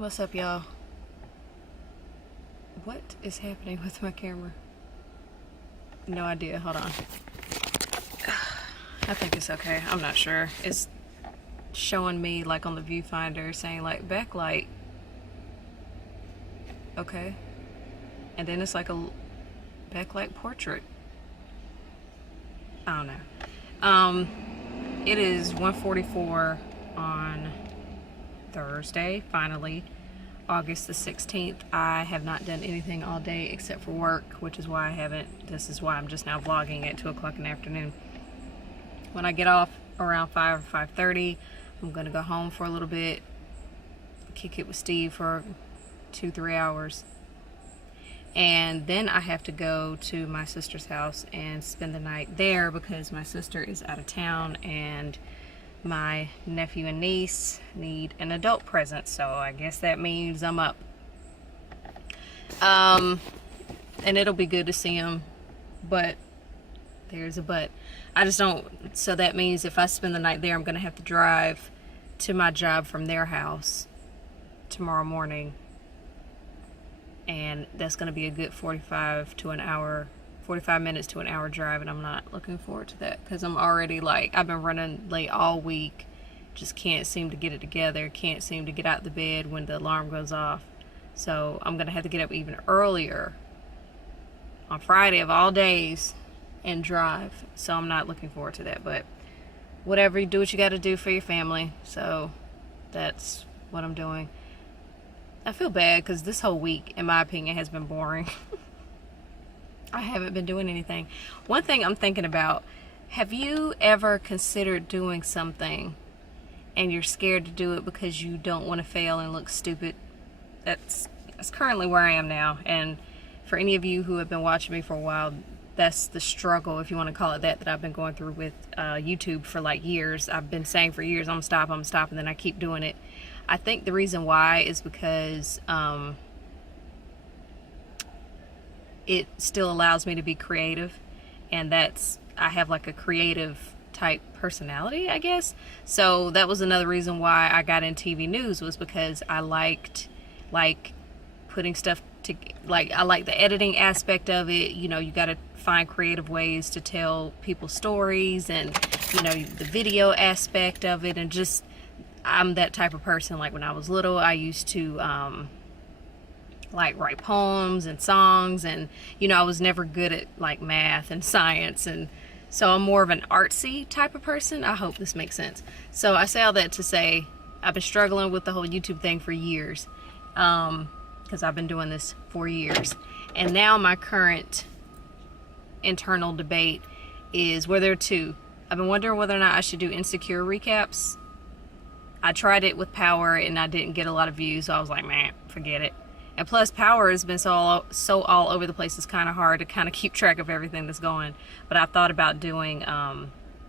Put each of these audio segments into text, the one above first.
What's up, y'all? What is happening with my camera? No idea. Hold on. I think it's okay. I'm not sure. It's showing me like on the viewfinder saying like backlight. Okay. And then it's like a backlight portrait. I don't know. It is 1:44 on Thursday, finally, August the 16th. I have not done anything all day except for work, which is why this is why I'm just now vlogging at 2 o'clock in the afternoon. When I get off around 5 or 5:30, I'm gonna go home for a little bit, kick it with Steve for 2-3 hours. And then I have to go to my sister's house and spend the night there because my sister is out of town and my nephew and niece need an adult present, so I guess that means I'm up. And it'll be good to see them, but there's a but. I just don't, so that means if I spend the night there, I'm gonna have to drive to my job from their house tomorrow morning, and that's gonna be a good 45 minutes to an hour drive, and I'm not looking forward to that because I'm already like, I've been running late all week, just can't seem to get it together, can't seem to get out the bed when the alarm goes off. So I'm gonna have to get up even earlier on Friday of all days and drive. So I'm not looking forward to that, but whatever, you do what you got to do for your family. So that's what I'm doing. I feel bad because this whole week, in my opinion, has been boring. I haven't been doing anything. One thing I'm thinking about, have you ever considered doing something and you're scared to do it because you don't want to fail and look stupid? That's currently where I am now. And for any of you who have been watching me for a while, that's the struggle, if you want to call it that I've been going through with YouTube for like years. I've been saying for years, I'm gonna stop, and then I keep doing it. I think the reason why is because it still allows me to be creative, and I have like a creative type personality, I guess. So that was another reason why I got in TV news, was because I liked like putting stuff to, like, I like the editing aspect of it. You know, you got to find creative ways to tell people's stories, and you know, the video aspect of it, and just I'm that type of person. Like when I was little, I used to like write poems and songs, and you know, I was never good at like math and science, and so I'm more of an artsy type of person. I hope this makes sense. So I say all that to say I've been struggling with the whole YouTube thing for years, because I've been doing this for years, and now my current internal debate is, well, there are two. I've been wondering whether or not I should do insecure recaps. I tried it with Power and I didn't get a lot of views, so I was like, man, forget it. And plus, Power has been so all over the place, it's kind of hard to kind of keep track of everything that's going. But I thought about doing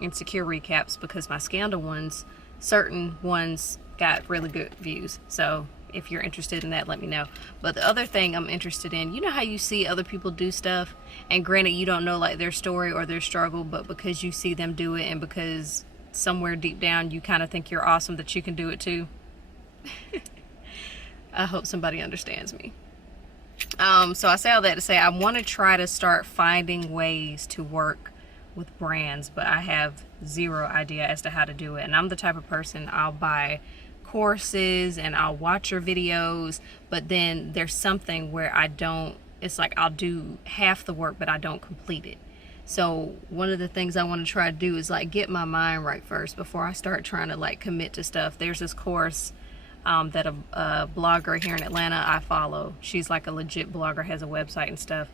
insecure recaps because my scandal ones, certain ones, got really good views. So if you're interested in that, let me know. But the other thing I'm interested in, you know how you see other people do stuff, and granted you don't know like their story or their struggle, but because you see them do it, and because somewhere deep down you kind of think you're awesome, that you can do it too. I hope somebody understands me. So I say all that to say I want to try to start finding ways to work with brands, but I have zero idea as to how to do it. And I'm the type of person, I'll buy courses and I'll watch your videos, but then there's something where it's like I'll do half the work but I don't complete it. So one of the things I want to try to do is like get my mind right first before I start trying to like commit to stuff. There's this course that a blogger here in Atlanta I follow. She's like a legit blogger, has a website and stuff.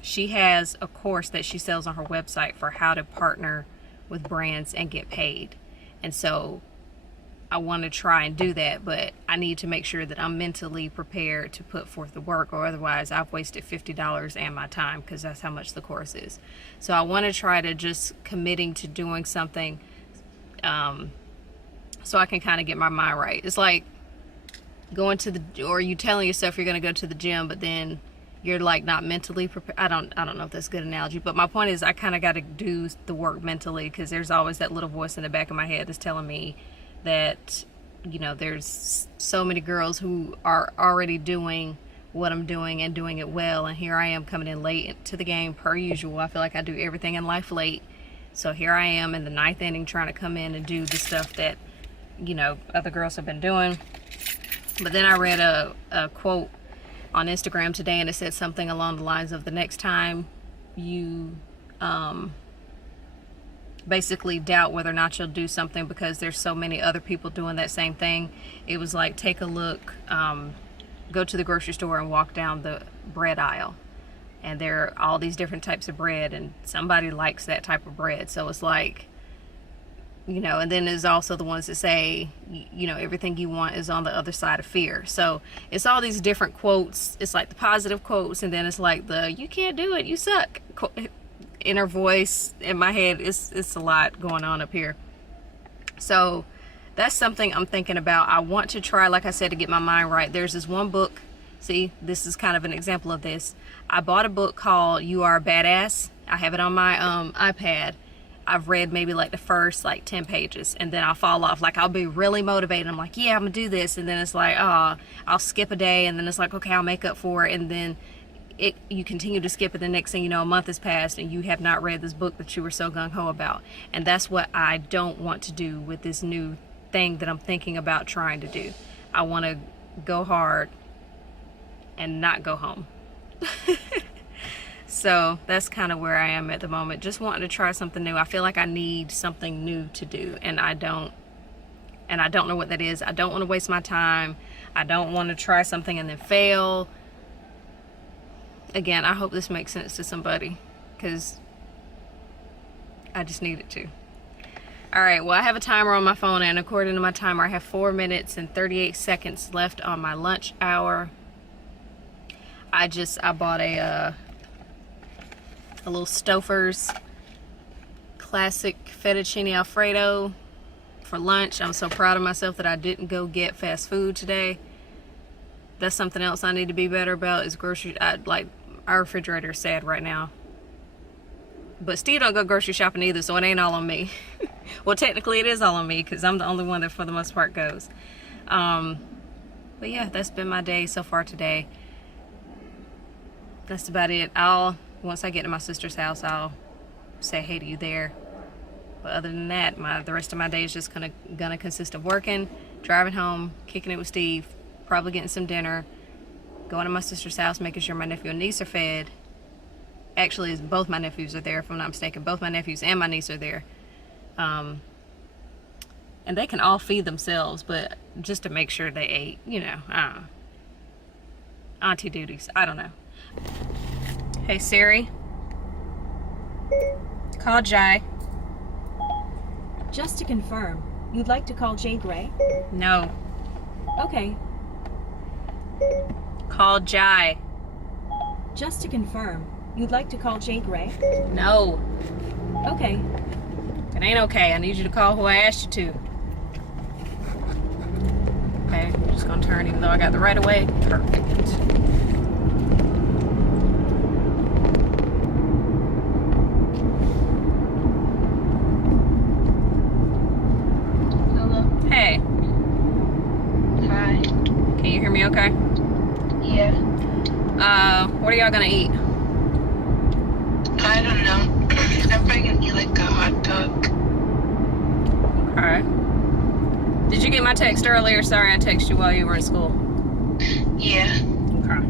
She has a course that she sells on her website for how to partner with brands and get paid. And so I want to try and do that, but I need to make sure that I'm mentally prepared to put forth the work, or otherwise I've wasted $50 and my time, because that's how much the course is. So I want to try to just committing to doing something so I can kind of get my mind right. It's like going to or you telling yourself you're going to go to the gym, but then you're like not mentally prepared. I don't know if that's a good analogy, but my point is I kind of got to do the work mentally, because there's always that little voice in the back of my head that's telling me that you know, there's so many girls who are already doing what I'm doing and doing it well, and here I am coming in late to the game per usual. I feel like I do everything in life late. So here I am in the 9th inning trying to come in and do the stuff that, you know, other girls have been doing. But then I read a quote on Instagram today, and it said something along the lines of, the next time you basically doubt whether or not you'll do something because there's so many other people doing that same thing, it was like, take a look, go to the grocery store and walk down the bread aisle, and there are all these different types of bread, and somebody likes that type of bread. So it's like, you know, and then there's also the ones that say, you know, everything you want is on the other side of fear. So it's all these different quotes. It's like the positive quotes, and then it's like the you can't do it, you suck inner voice in my head. It's a lot going on up here. So that's something I'm thinking about. I want to try, like I said, to get my mind right. There's this one book. See, this is kind of an example of this. I bought a book called You Are a Badass. I have it on my iPad. I've read maybe like the first like 10 pages, and then I'll fall off. Like, I'll be really motivated. I'm like, yeah, I'm gonna do this. And then it's like, oh, I'll skip a day, and then it's like, okay, I'll make up for it. And then you continue to skip it. The next thing you know, a month has passed and you have not read this book that you were so gung-ho about. And that's what I don't want to do with this new thing that I'm thinking about trying to do. I want to go hard and not go home. So that's kind of where I am at the moment. Just wanting to try something new. I feel like I need something new to do, and I don't know what that is. I don't want to waste my time. I don't want to try something and then fail. Again, I hope this makes sense to somebody, because I just need it to. Alright, well, I have a timer on my phone, and according to my timer, I have 4 minutes and 38 seconds left on my lunch hour. I bought a little Stouffer's classic fettuccine alfredo for lunch. I'm so proud of myself that I didn't go get fast food today. That's something else I need to be better about, is grocery. Like, our refrigerator is sad right now. But Steve don't go grocery shopping either, so it ain't all on me. Well, technically it is all on me, because I'm the only one that for the most part goes. But yeah, that's been my day so far today. That's about it. Once I get to my sister's house, I'll say hey to you there. But other than that, the rest of my day is just gonna consist of working, driving home, kicking it with Steve, probably getting some dinner, going to my sister's house, making sure my nephew and niece are fed. Actually, both my nephews are there, if I'm not mistaken. Both my nephews and my niece are there. And they can all feed themselves, but just to make sure they ate, you know, auntie duties. I don't know. Hey Siri, call Jai. Just to confirm, you'd like to call Jay Gray? No. Okay. Call Jai. Just to confirm, you'd like to call Jay Gray? No. Okay. It ain't okay. I need you to call who I asked you to. Okay, I'm just gonna turn even though I got the right of way. Perfect. Hey. Hi. Can you hear me okay? Yeah. What are y'all gonna eat? I don't know. I'm probably gonna eat like a hot dog. Okay. Did you get my text earlier? Sorry, I texted you while you were in school. Yeah. Okay.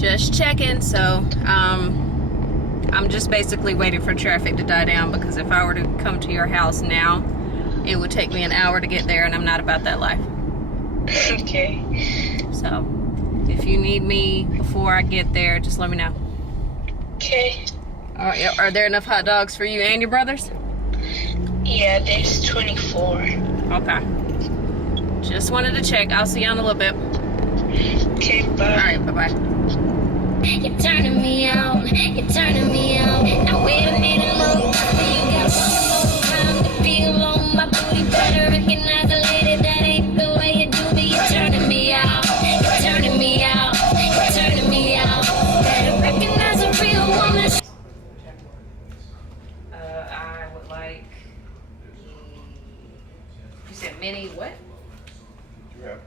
Just checking. So, I'm just basically waiting for traffic to die down, because if I were to come to your house now, it would take me an hour to get there, and I'm not about that life. Okay. So, if you need me before I get there, just let me know. Okay. Are there enough hot dogs for you and your brothers? Yeah, there's 24. Okay. Just wanted to check. I'll see you in a little bit. Okay, bye. Alright, bye-bye. You're turning me on, you're turning me on. Now wait a minute, look, you got one more time to feel on my booty. Better recognize a lady, that ain't the way you do me. You're turning me out, you're turning me out, you're turning me out. Better recognize a real woman. I would like, you said mini what?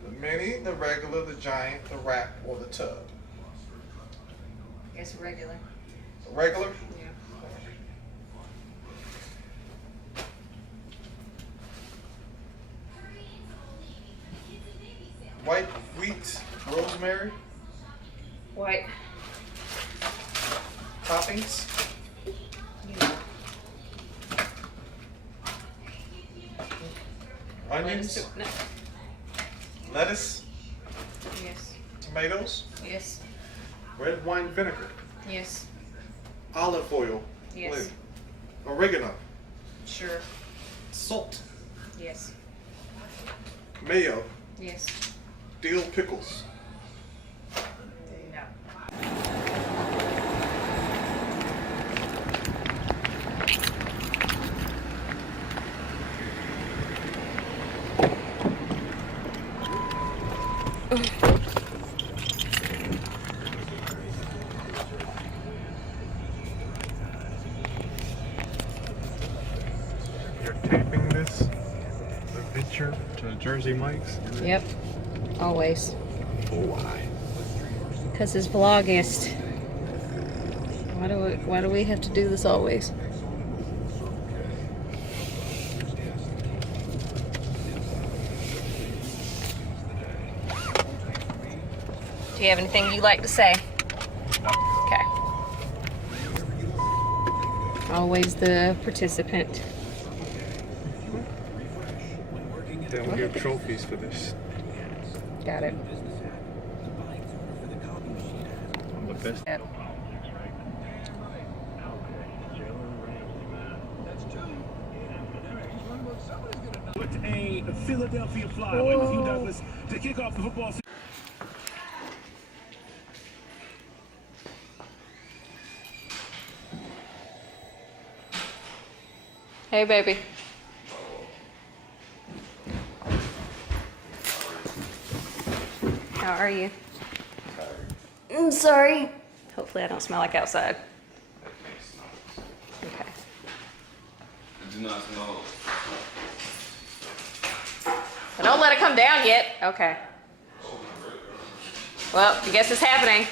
The mini, the regular, the giant, the wrap, or the tub. It's regular. The regular? Yeah. White wheat rosemary White. toppings. Onions, No. lettuce, Yes. tomatoes, Yes. red wine vinegar, Yes. olive oil, Yes. flavored, oregano, Sure. salt, Yes. mayo, Yes. dill pickles. No. You're taping this, the picture to Jersey Mike's? Yep. Always. Why? Because it's Vlogust. Why do we have to do this always? Do you have anything you'd like to say? Okay. Always the participant. They don't give trophies for this. Got it. I'm the best. Yep. With a Philadelphia Flyaway with Hugh Douglas to kick off the football season. Hey, baby. How are you? I'm sorry. Hopefully I don't smell like outside. Okay. Do not smell. But don't let it come down yet. Okay. Well, I guess it's happening.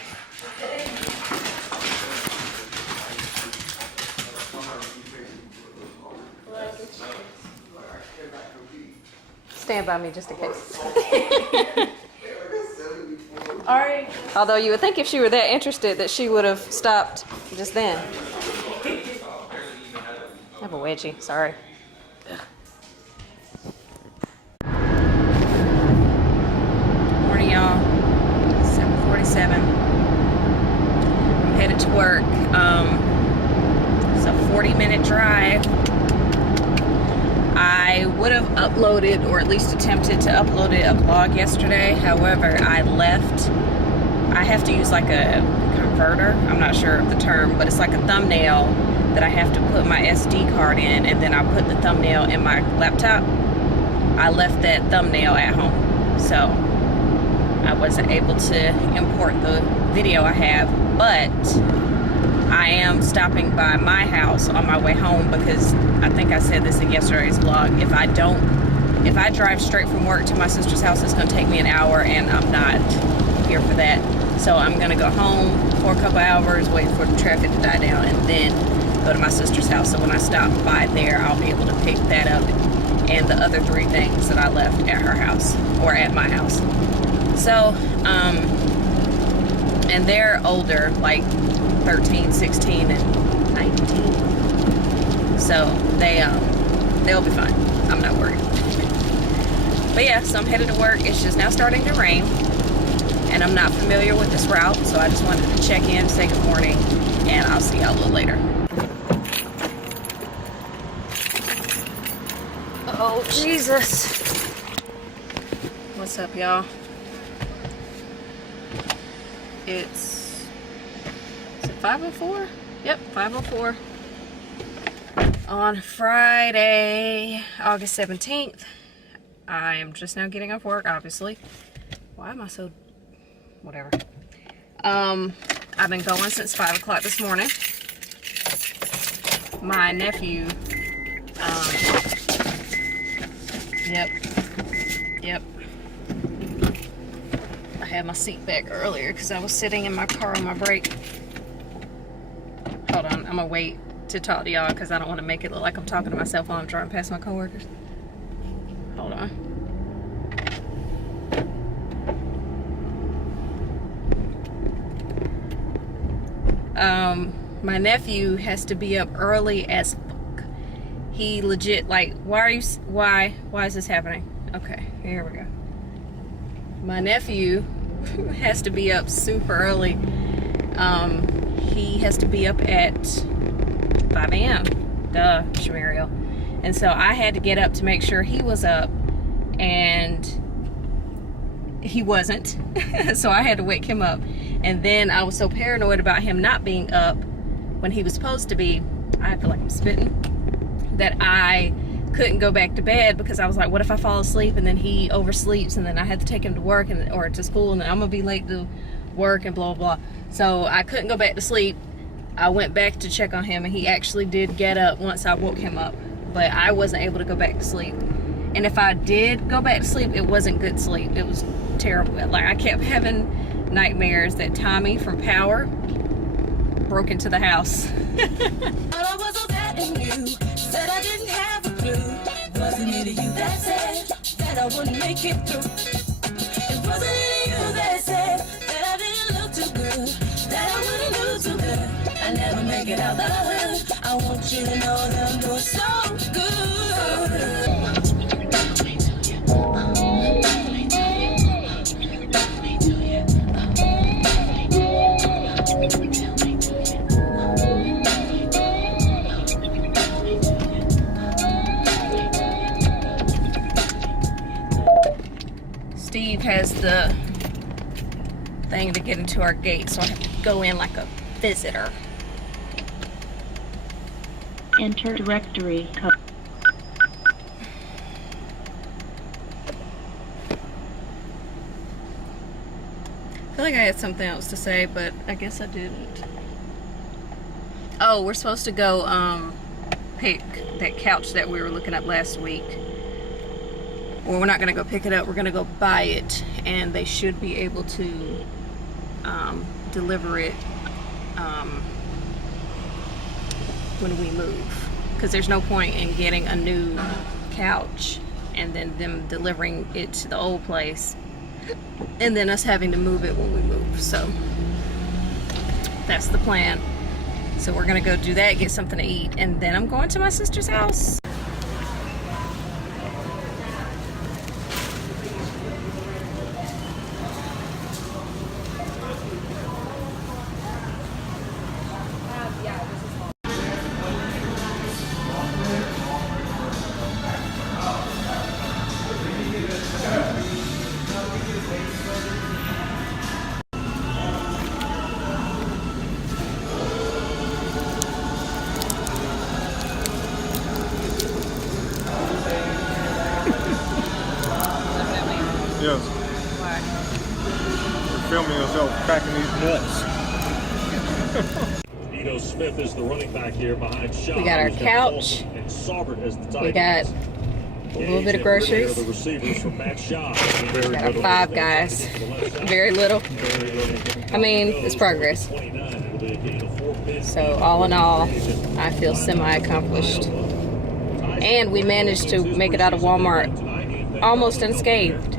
Stand by me just in case. All right. Although you would think if she were that interested that she would have stopped just then. I have a wedgie, sorry. Morning, y'all. 7:47. I'm headed to work. It's a 40-minute drive. I would have uploaded, or at least attempted to upload a vlog yesterday. However, I left. I have to use like a converter. I'm not sure of the term, but it's like a thumbnail that I have to put my SD card in, and then I put the thumbnail in my laptop. I left that thumbnail at home, so I wasn't able to import the video I have, but I am stopping by my house on my way home because I think I said this in yesterday's vlog. If I drive straight from work to my sister's house, it's going to take me an hour, and I'm not here for that. So I'm going to go home for a couple hours, wait for the traffic to die down, and then go to my sister's house. So when I stop by there, I'll be able to pick that up and the other 3 things that I left at her house, or at my house. So, and they're older, like 13, 16, and 19. So they'll be fine. I'm not worried. But yeah, so I'm headed to work. It's just now starting to rain, and I'm not familiar with this route, so I just wanted to check in, say good morning, and I'll see y'all a little later. Oh, Jesus. What's up, y'all? Is it 5:04? Yep, 5:04. On Friday, August 17th. I am just now getting off work, obviously. Why am I so... whatever. I've been going since 5 o'clock this morning. My nephew... Yep. had my seat back earlier because I was sitting in my car on my break. Hold on, I'm gonna wait to talk to y'all because I don't want to make it look like I'm talking to myself while I'm driving past my coworkers. Hold on. My nephew has to be up early as fuck. He legit, like, why is this happening? Okay, here we go. My nephew has to be up super early. He has to be up at 5 a.m. Duh, Shamariel. And so I had to get up to make sure he was up, and he wasn't. So I had to wake him up. And then I was so paranoid about him not being up when he was supposed to be, I feel like I'm spitting, that I couldn't go back to bed because I was like, what if I fall asleep and then he oversleeps and then I had to take him to work or to school and then I'm gonna be late to work and blah blah. So I couldn't go back to sleep. I went back to check on him and he actually did get up once I woke him up, but I wasn't able to go back to sleep. And if I did go back to sleep, it wasn't good sleep. It was terrible. Like, I kept having nightmares that Tommy from Power broke into the house. I wasn't that in you, said I didn't have a clue. Wasn't it you that said that I wouldn't make it through? It wasn't it you that said that I didn't look too good, that I wouldn't do too good. I never make it out the hood. I want you to know that I'm doing so good. Steve has the thing to get into our gate, so I have to go in like a visitor. Enter directory. I feel like I had something else to say, but I guess I didn't. Oh, we're supposed to go pick that couch that we were looking up last week. Well, we're not gonna go pick it up, we're gonna go buy it, and they should be able to deliver it when we move, because there's no point in getting a new couch and then them delivering it to the old place and then us having to move it when we move. So that's the plan. So we're gonna go do that, get something to eat, and then I'm going to my sister's house. Yes. Why? We're filming yourself cracking these nuts. Ito Smith is the running back here behind Shaw. We got our couch. And Saubert as the tight We got ends. a little bit of groceries. The receivers from Matt Shaw. We got our 5 guys. Very little. I mean, it's progress. So all in all, I feel semi-accomplished. And we managed to make it out of Walmart almost unscathed.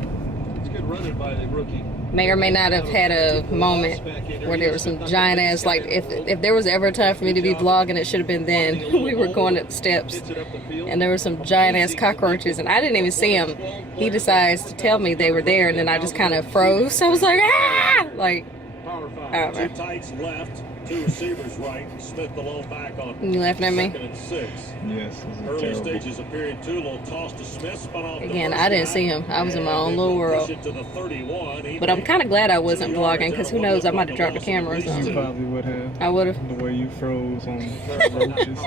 May or may not have had a moment where there was some giant ass, like if there was ever a time for me to be vlogging, it should have been then. We were going up the steps and there were some giant ass cockroaches and I didn't even see them. He decides to tell me they were there and then I just kind of froze. I was like, ah! Like, I don't know. Two tights left, two receivers right. Smith the lone back on. You laughing at me? Second and 6. Yes, this is Early terrible. stages of period 2, little toss to Smith, spun off Again, the I didn't see him. I was in my own little world. But I'm kind of glad I wasn't vlogging because who knows, I might have dropped the camera or You something. probably would have. I would have. The way you froze on roaches.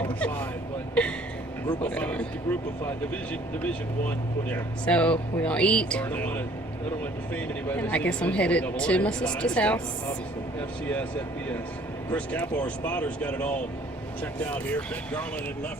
Group of 5, Group of 5, Division 1. Yeah. So we're gonna eat. I don't want to defame anybody. And I guess I'm headed to my sister's house. FCS, FBS. Chris Capel, our spotter's got it all checked out here. Ben Garland had left.